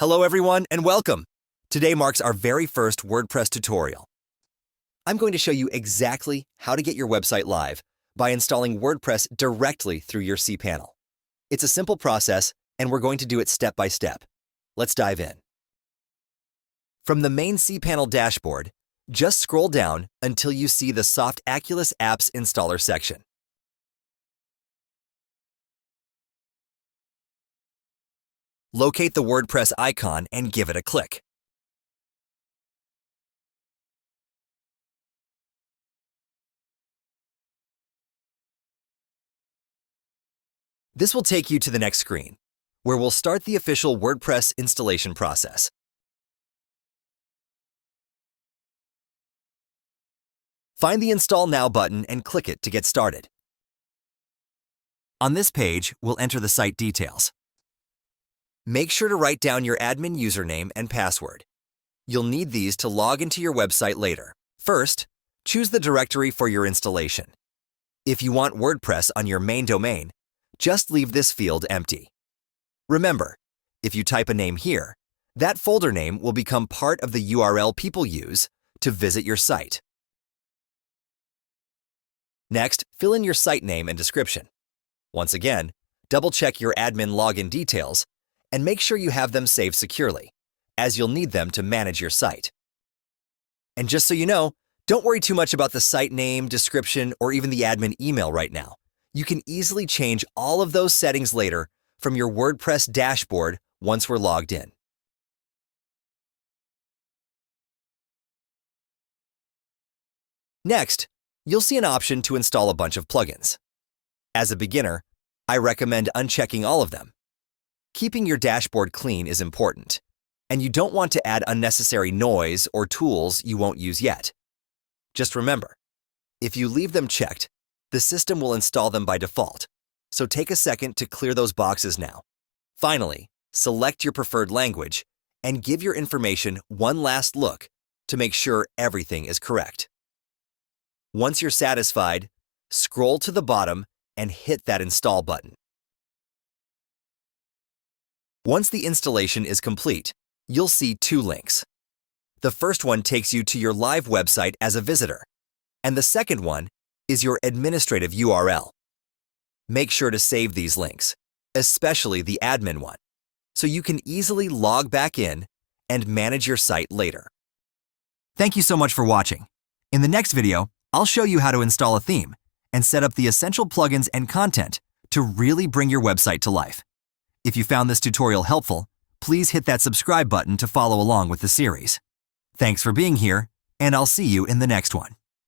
Hello everyone and welcome! Today marks our very first WordPress tutorial. I'm going to show you exactly how to get your website live by installing WordPress directly through your cPanel. It's a simple process and we're going to do it step by step. Let's dive in. From the main cPanel dashboard, just scroll down until you see the Softaculous Apps Installer section. Locate the WordPress icon and give it a click. This will take you to the next screen, where we'll start the official WordPress installation process. Find the Install Now button and click it to get started. On this page, we'll enter the site details. Make sure to write down your admin username and password. You'll need these to log into your website later. First, choose the directory for your installation. If you want WordPress on your main domain, just leave this field empty. Remember, if you type a name here, that folder name will become part of the URL people use to visit your site. Next, fill in your site name and description. Once again, double-check your admin login details and make sure you have them saved securely, as you'll need them to manage your site. And just so you know, don't worry too much about the site name, description, or even the admin email right now. You can easily change all of those settings later from your WordPress dashboard once we're logged in. Next, you'll see an option to install a bunch of plugins. As a beginner, I recommend unchecking all of them. Keeping your dashboard clean is important, and you don't want to add unnecessary noise or tools you won't use yet. Just remember, if you leave them checked, the system will install them by default, so take a second to clear those boxes now. Finally, select your preferred language and give your information one last look to make sure everything is correct. Once you're satisfied, scroll to the bottom and hit that Install button. Once the installation is complete, you'll see two links. The first one takes you to your live website as a visitor, and the second one is your administrative URL. Make sure to save these links, especially the admin one, so you can easily log back in and manage your site later. Thank you so much for watching. In the next video, I'll show you how to install a theme and set up the essential plugins and content to really bring your website to life. If you found this tutorial helpful, please hit that subscribe button to follow along with the series. Thanks for being here, and I'll see you in the next one.